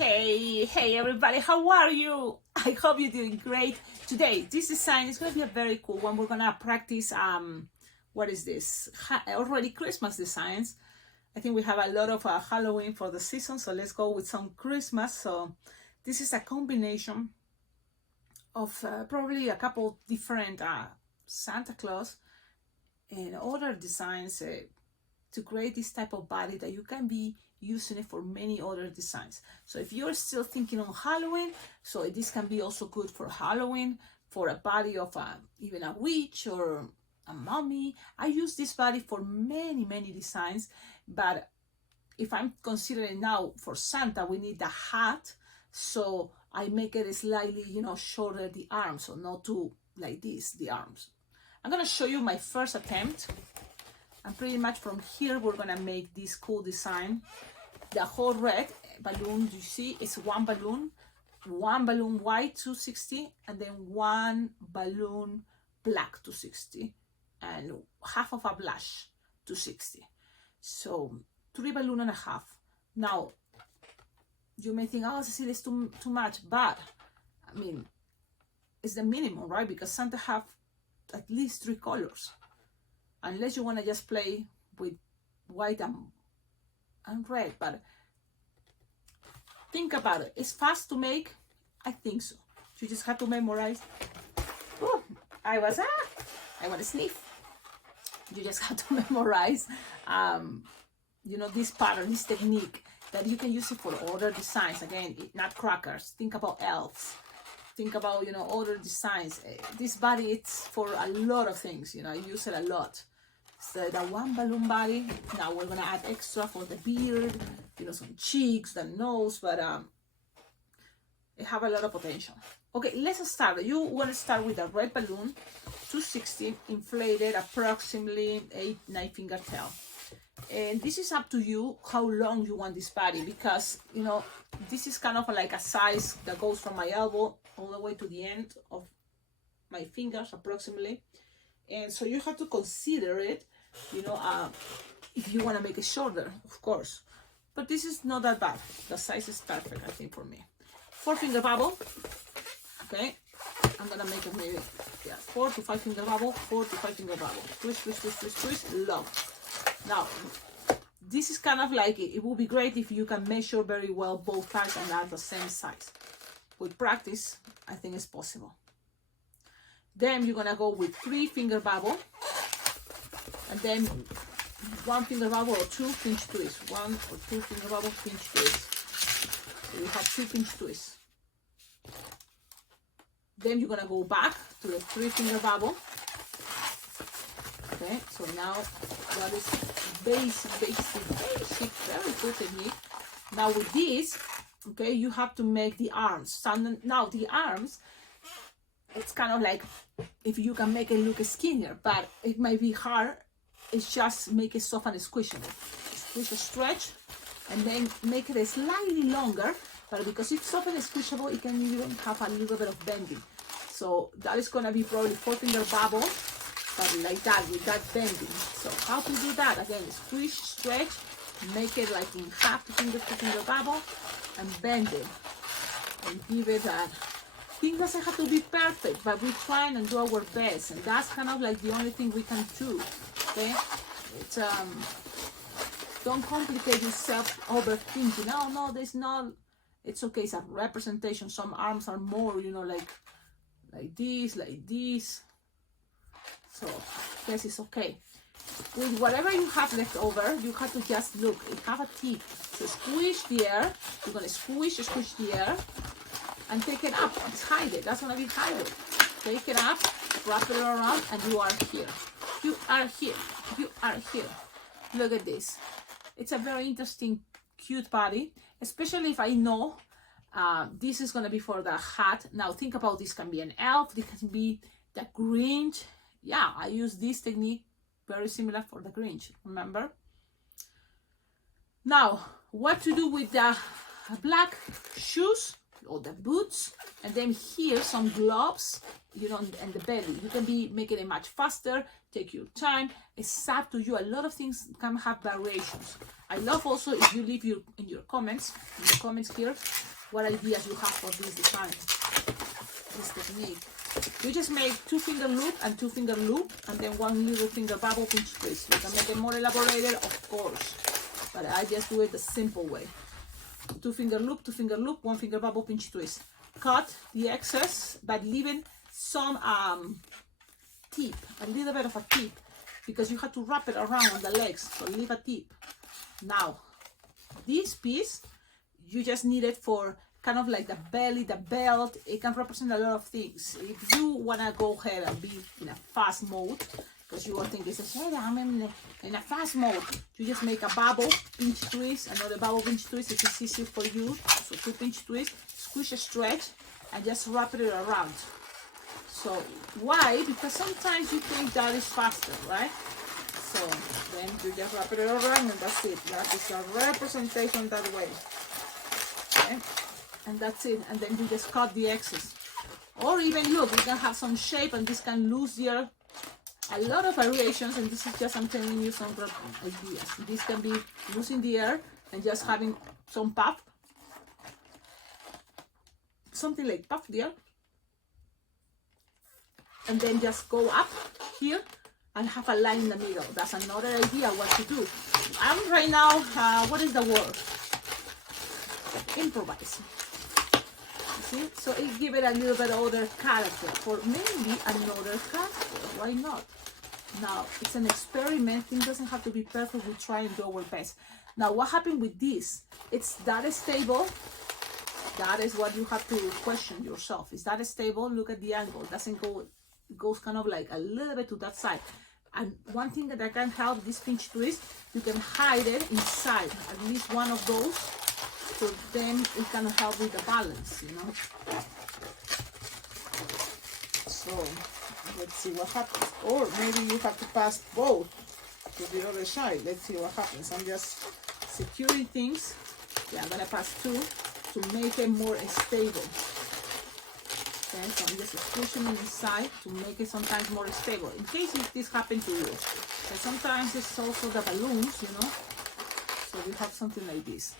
Hey everybody, how are you? I hope you're doing great. Today, this design is going to be a very cool one. We're going to practice, what is this? Already Christmas designs. I think we have a lot of Halloween for the season, so let's go with some Christmas. So this is a combination of probably a couple different Santa Claus and other designs to create this type of body that you can be using it for many other designs. So if you're still thinking on Halloween, so this can be also good for Halloween, for a body of even a witch or a mummy. I use this body for many designs, but if I'm considering now for Santa, we need the hat, so I make it slightly, shorter the arms, so not too like this, the arms. I'm gonna show you my first attempt. And pretty much from here, we're gonna make this cool design. The whole red balloon, you see, it's one balloon white 260, and then one balloon black 260, and half of a blush 260. So 3 balloon and a half. Now, you may think, oh, Cecilia, it's too much, but I mean, it's the minimum, right? Because Santa have at least 3 colors. Unless you want to just play with white and red, but think about it. It's fast to make. I think so. You just have to memorize. Oh, I want to sniff. You just have to memorize, this pattern, this technique that you can use it for other designs. Again, nutcrackers. Think about elves. Think about, other designs. This body, it's for a lot of things. I use it a lot. So the one balloon body. Now we're gonna add extra for the beard, some cheeks, the nose, but it have a lot of potential. Okay, let's start. You want to start with a red balloon, 260, inflated, approximately 8-9 finger tail. And this is up to you how long you want this body, because this is kind of like a size that goes from my elbow all the way to the end of my fingers approximately. And so you have to consider it, if you want to make it shorter, of course. But this is not that bad. The size is perfect, I think, for me. 4-finger bubble. Okay. I'm going to make it maybe 4 to 5 finger bubble, 4 to 5 finger bubble. Twist. Love. Now, this is kind of like, it would be great if you can measure very well both sides and are the same size. With practice, I think it's possible. Then you're gonna go with 3-finger bubble, and then 1-finger bubble or 2 pinch twists. 1 or 2 finger bubble, pinch twist. So you have 2 pinch twists. Then you're gonna go back to the 3-finger bubble. Okay, so now that is basic, very good technique. Now with this, okay, you have to make the arms. So now the arms, it's kind of like if you can make it look skinnier, but it might be hard. It's just make it soft and squishable. Squish, stretch, and then make it slightly longer. But because it's soft and squishable, it can even have a little bit of bending. So that is gonna be probably 4-finger bubble, but like that, with that bending. So how to do that? Again, squish, stretch, make it like in half 2-finger bubble, and bend it, and give it that. Thing doesn't have to be perfect, but we try and do our best, and that's kind of like the only thing we can do. Okay, it's don't complicate yourself overthinking. No, there's not. It's okay. It's a representation. Some arms are more, like this. So yes, it's okay. With whatever you have left over, you have to just look. It have a tip. So squish the air. You're gonna squish the air. And take it up, hide it, that's gonna be hide it. Take it up, wrap it around, and you are here. You are here. Look at this. It's a very interesting, cute body, especially if I know this is gonna be for the hat. Now think about this, can be an elf, this can be the Grinch. Yeah, I use this technique, very similar for the Grinch, remember? Now, what to do with the black shoes? or the boots, and then here some gloves, you know, and the belly. You can be making it much faster, take your time. It's up to you. A lot of things can have variations. I love also if you leave in the comments here, what ideas you have for this design, this technique. You just make 2-finger loop and 2-finger loop, and then 1 little finger bubble pinch twist. You can make it more elaborated, of course, but I just do it the simple way. 2-finger loop, 2-finger loop, 1-finger bubble pinch twist. Cut the excess, but leaving some tip, a little bit of a tip, because you have to wrap it around on the legs, so leave a tip. Now, this piece, you just need it for kind of like the belly, the belt. It can represent a lot of things. If you want to go ahead and be in a fast mode, because you are thinking, hey, I'm in a fast mode, you just make a bubble, pinch twist, another bubble, pinch twist, if it's easy for you. So 2 pinch twist, squish a stretch, and just wrap it around. So why? Because sometimes you think that is faster, right? So then you just wrap it around and that's it. That is a representation that way. Okay? And that's it. And then you just cut the excess. Or even look, you can have some shape and this can lose your, a lot of variations, and this is just, I'm telling you some ideas. This can be losing the air and just having some puff. Something like puff there. And then just go up here and have a line in the middle. That's another idea what to do. I'm right now, what is the word? Improvising. See? So it give it a little bit other character, for maybe another character. Why not? Now, it's an experiment. It doesn't have to be perfect. We try and do our best. Now, what happened with this? It's that stable. That is what you have to question yourself. Is that stable? Look at the angle. It doesn't go, it goes kind of like a little bit to that side. And one thing that I can help this pinch twist, you can hide it inside, at least one of those. So then it can help with the balance, you know. So let's see what happens. Or maybe you have to pass both to the other side. Let's see what happens. I'm just securing things. Yeah, I'm gonna pass 2 to make it more stable. Okay, so I'm just pushing it inside to make it sometimes more stable. In case if this happened to you. And sometimes it's also the balloons, you know. So we have something like this.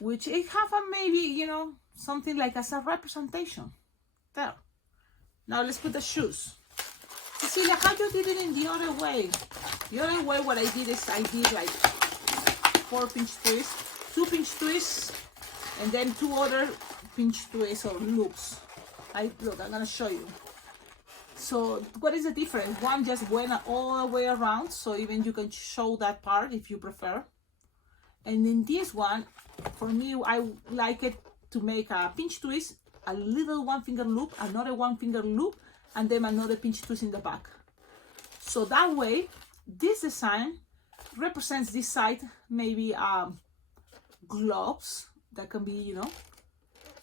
Which it have a maybe, you know, something like as a representation. There. Now let's put the shoes. Cecilia, how you did it in the other way? The other way what I did is I did like 4 pinch twists, 2 pinch twists, and then 2 other pinch twists or loops. Look, I'm gonna show you. So what is the difference? One just went all the way around, so even you can show that part if you prefer. And in this one, for me, I like it to make a pinch twist, a little 1-finger loop, another 1-finger loop, and then another pinch twist in the back. So that way, this design represents this side, maybe gloves that can be, you know,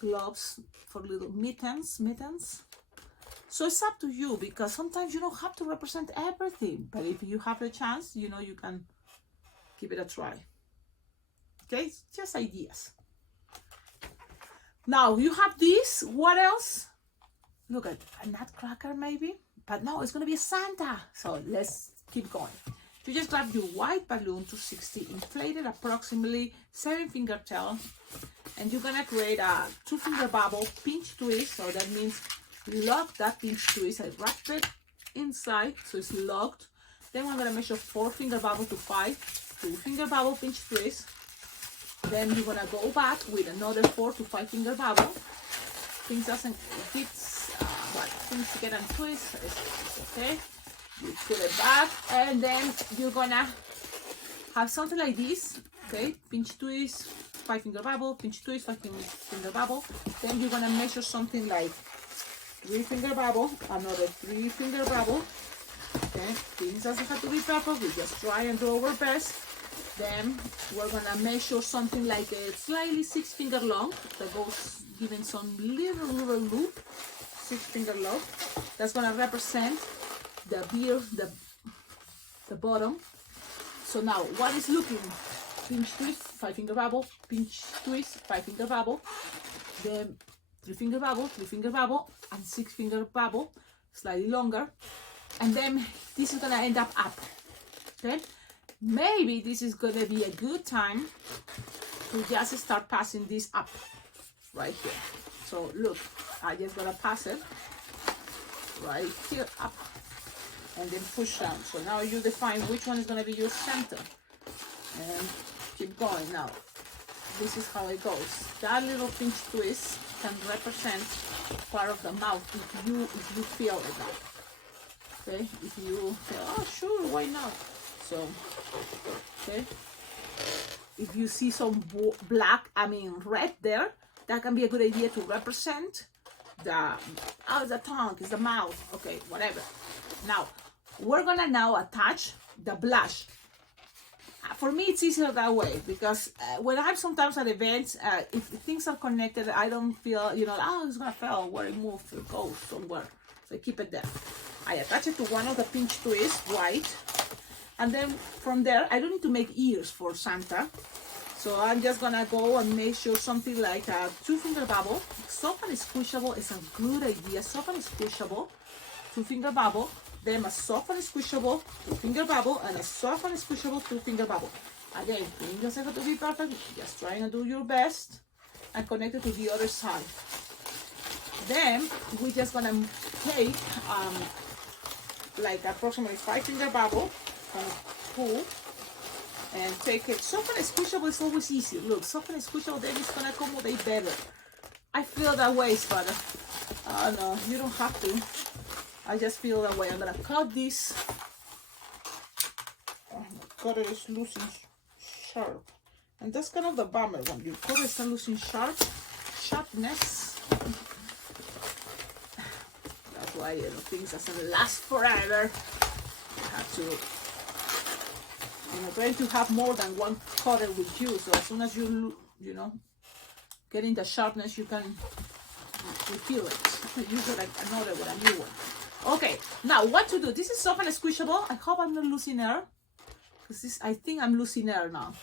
gloves for little mittens. So it's up to you, because sometimes you don't have to represent everything, but if you have the chance, you know, you can give it a try. Okay, just ideas. Now you have this. What else? Look at a nutcracker maybe, but no, it's gonna be a Santa. So let's keep going. You just grab your white balloon 260, inflated approximately 7-finger tail, and you're gonna create a 2-finger bubble pinch twist. So that means lock that pinch twist. I wrap it inside so it's locked. Then I'm gonna measure 4-finger bubble to 5, 2-finger bubble pinch twist. Then you're gonna go back with another 4 to 5-finger bubble. Things doesn't, it gets, things get and twist, it's okay. You put it back, and then you're gonna have something like this, okay? Pinch twist, 5-finger bubble, pinch twist, 5-finger bubble. Then you're gonna measure something like 3-finger bubble, another 3-finger bubble. Okay, things doesn't have to be perfect, we just try and do our best. Then we're gonna measure something like a slightly 6-finger long that goes giving some little loop, 6-finger long. That's gonna represent the beard, the bottom. So now what is looking? Pinch twist, 5-finger bubble, pinch twist, 5-finger bubble. then 3-finger bubble, 3-finger bubble, and 6-finger bubble, slightly longer, and then this is gonna end up. Okay, maybe this is gonna be a good time to just start passing this up right here. So look, I just gonna pass it right here up and then push down. So now you define which one is gonna be your center and keep going. Now this is how it goes. That little pinch twist can represent part of the mouth if you feel it now. Okay, if you feel, oh sure, why not? So okay, if you see some red there, that can be a good idea to represent the tongue, is the mouth, okay, whatever. Now we're gonna now attach the blush. For me, it's easier that way because when I'm sometimes at events, if things are connected, I don't feel, oh, it's gonna fall where it moves, it goes somewhere. So I keep it there. I attach it to one of the pinch twists, white, and then from there, I don't need to make ears for Santa. So I'm just gonna go and make sure something like a 2-finger bubble. Soft and squishable is a good idea. Soft and squishable, 2-finger bubble. Then a soft and squishable 2-finger bubble and a soft and squishable 2-finger bubble. Again, fingers are going to be perfect. Just trying to do your best and connect it to the other side. Then we're just gonna take like approximately 5-finger bubble and pull and take it. Soft and squishable is always easy. Look, soft and squishable, then it's gonna accommodate better. I feel that way, but oh no, you don't have to. I just feel that way. I'm gonna cut this. Oh, my cutter is losing sharp, and that's kind of the bummer when your cutter is losing sharpness. That's why things doesn't last forever. You have to, trying to have more than one cutter with you. So as soon as you getting the sharpness, you can refill it. Use it like another with a new one. Okay, now what to do? This is soft and squishable. I hope I'm not losing air, because I think I'm losing air now.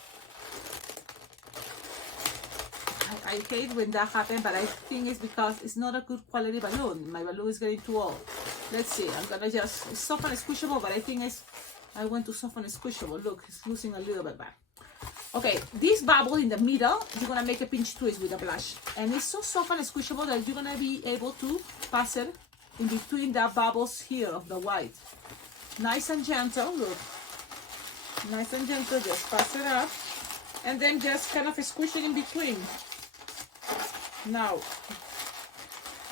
I hate when that happens, but I think it's because it's not a good quality balloon. My balloon is getting too old. Let's see. I'm gonna just, it's soft and squishable, but I think I went to soft and squishable. Look, it's losing a little bit back. Okay, this bubble in the middle, you're gonna make a pinch twist with the blush, and it's so soft and squishable that you're gonna be able to pass it in between the bubbles here of the white. Nice and gentle, look. Nice and gentle, just pass it up. And then just kind of squish it in between. Now,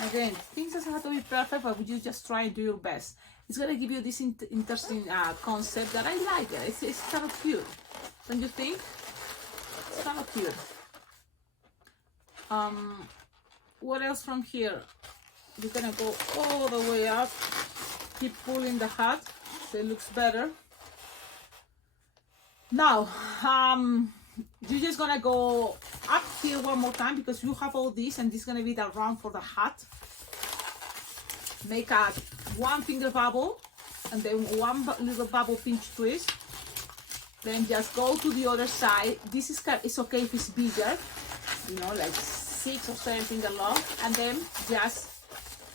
again, things doesn't have to be perfect, but you just try and do your best. It's gonna give you this interesting concept that I like it. It's kind of cute. Don't you think? It's kind of cute. What else from here? You're gonna go all the way up, keep pulling the hat so it looks better. Now you're just gonna go up here one more time because you have all this, and this is gonna be the round for the hat. Make a 1-finger bubble and then one little bubble pinch twist. Then just go to the other side. This is it's okay if it's bigger, like 6 or 7 finger long, and then just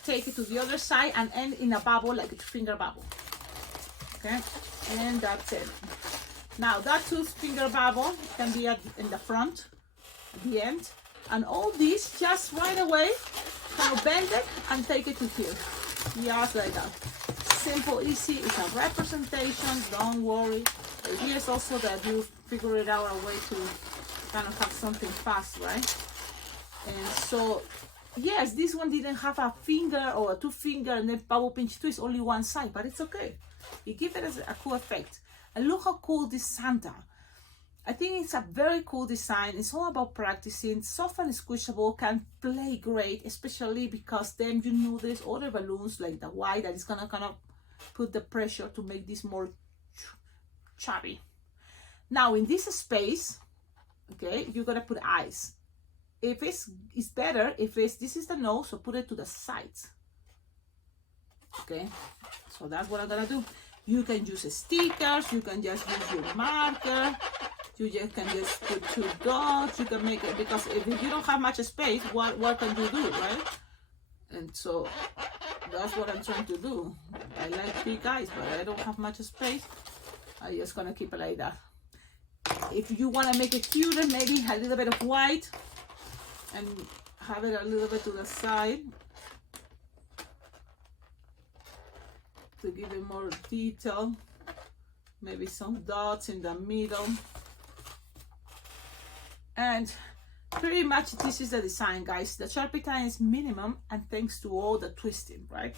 take it to the other side and end in a bubble, like a 2-finger bubble. Okay, and that's it. Now that 2-finger bubble can be in the front, at the end, and all this just right away, kind of bend it and take it to here. Just like that. Simple, easy. It's a representation. Don't worry. The idea is also that you figure it out a way to kind of have something fast, right? And so, yes, this one didn't have a finger or a 2-finger and then bubble pinch twist, only one side, but it's okay. You give it as a cool effect. And look how cool this Santa. I think it's a very cool design. It's all about practicing. Soft and squishable can play great, especially because then there's other balloons like the white that is gonna kind of put the pressure to make this more chubby. Now in this space, okay, you're gonna put eyes. If it's better if this is the nose, so put it to the sides. Okay, so that's what I'm gonna do. You can use stickers, you can just use your marker, you just can just put 2 dots. You can make it, because if you don't have much space, what can you do, right? And so that's what I'm trying to do. I like big eyes, but I don't have much space. I'm just gonna keep it like that. If you want to make it cuter, maybe a little bit of white and have it a little bit to the side to give it more detail. Maybe some dots in the middle. And pretty much this is the design, guys. The Sharpie time is minimum, and thanks to all the twisting, right?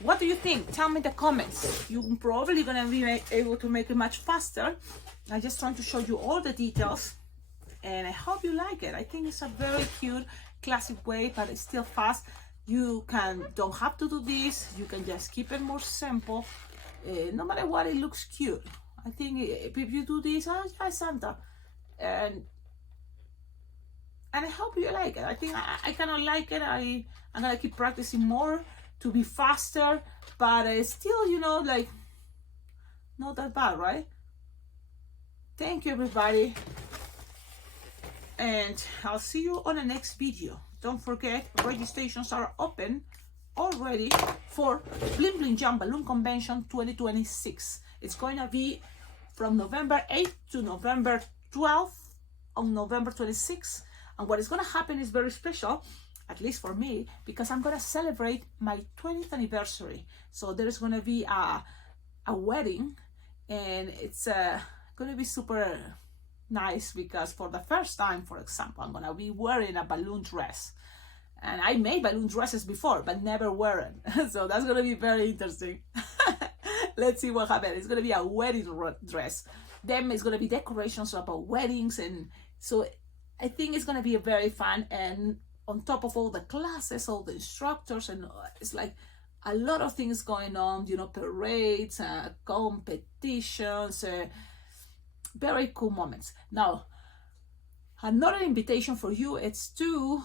What do you think? Tell me in the comments. You're probably gonna be able to make it much faster. I just trying to show you all the details, and I hope you like it. I think it's a very cute, classic way, but it's still fast. You don't have to do this. You can just keep it more simple. No matter what, it looks cute. I think if you do this, yeah, Santa, and I hope you like it. I think I kind of like it. I'm gonna keep practicing more to be faster, but still, you know, like, not that bad, right? Thank you, everybody, and I'll see you on the next video. Don't forget, registrations are open already for Bling Bling Jump Balloon Convention 2026. It's going to be from November 8th to November 12th on November 26th. And what is going to happen is very special, at least for me, because I'm going to celebrate my 20th anniversary. So there's going to be a wedding, and it's going to be super nice, because for the first time, for example, I'm going to be wearing a balloon dress. And I made balloon dresses before, but never wear it. So that's going to be very interesting. Let's see what happens. It's going to be a wedding dress. Then it's going to be decorations about weddings. And so I think it's going to be very fun. And on top of all the classes, all the instructors, and it's like a lot of things going on, you know, parades, competitions, very cool moments. Now, another invitation for you is to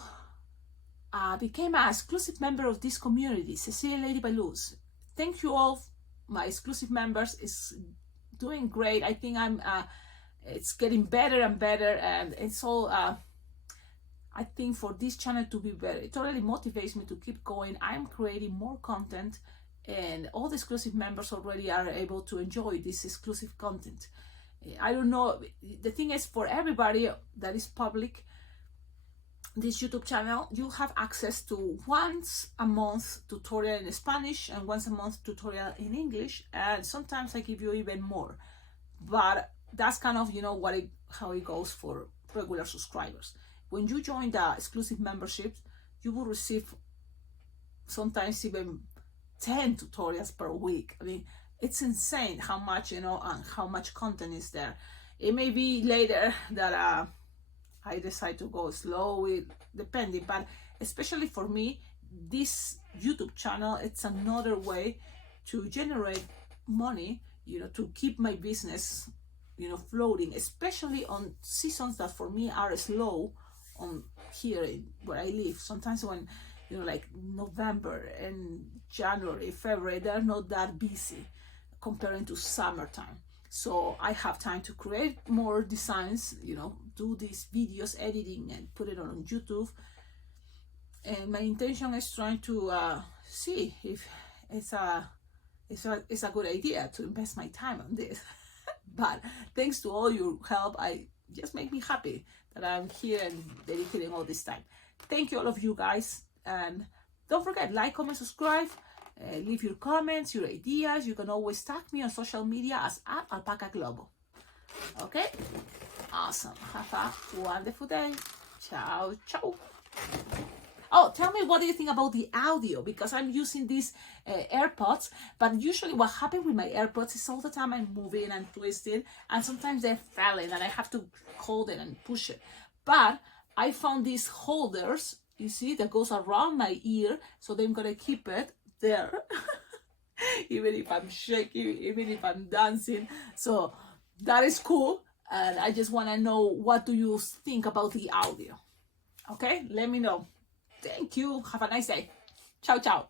become an exclusive member of this community, Cecilia Lady Balloons. Thank you all, my exclusive members. Is doing great. I think it's getting better and better, and it's all I think for this channel to be better, it already motivates me to keep going. I'm creating more content, and all the exclusive members already are able to enjoy this exclusive content. I don't know, the thing is, for everybody that is public, this YouTube channel, you have access to once a month tutorial in Spanish and once a month tutorial in English, and sometimes I give you even more. But that's kind of, you know, how it goes for regular subscribers. When you join the exclusive membership, you will receive sometimes even 10 tutorials per week. I mean, it's insane how much, you know, and how much content is there. It may be later that I decide to go slow, depending, but especially for me, this YouTube channel, it's another way to generate money, you know, to keep my business, you know, floating, especially on seasons that for me are slow on here where I live. Sometimes when, you know, like November and January, February, they're not that busy comparing to summertime. So I have time to create more designs, you know, do these videos, editing, and put it on YouTube. And my intention is trying to see if it's a good idea to invest my time on this. But thanks to all your help, I just make me happy that I'm here and dedicating all this time. Thank you, all of you guys, and don't forget, like, comment, subscribe. Leave your comments, your ideas. You can always tag me on social media as @alpacaglobo. Okay? Awesome. Have a wonderful day. Ciao, ciao. Oh, tell me, what do you think about the audio? Because I'm using these AirPods, but usually what happens with my AirPods is all the time I'm moving and twisting, and sometimes they're falling and I have to hold it and push it. But I found these holders, you see, that goes around my ear, so I'm gonna keep it there even if I'm shaking, even if I'm dancing. So that is cool, and I just want to know, what do you think about the audio? Okay, let me know. Thank you. Have a nice day. Ciao, ciao.